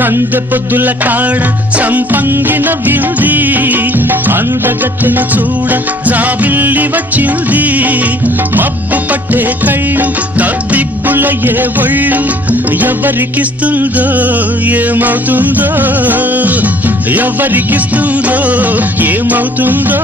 సందె పొద్దుల కాడ సంపంగిన వింది అందగత్తెను చూడ జాబిల్లి వచ్చింది మబ్బు పట్టే కళ్ళు తద్దిబ్బులయ్యే ఒళ్ళు ఎవరికిస్తుందో ఏమవుతుందో ఎవరికిస్తుందో ఏమవుతుందో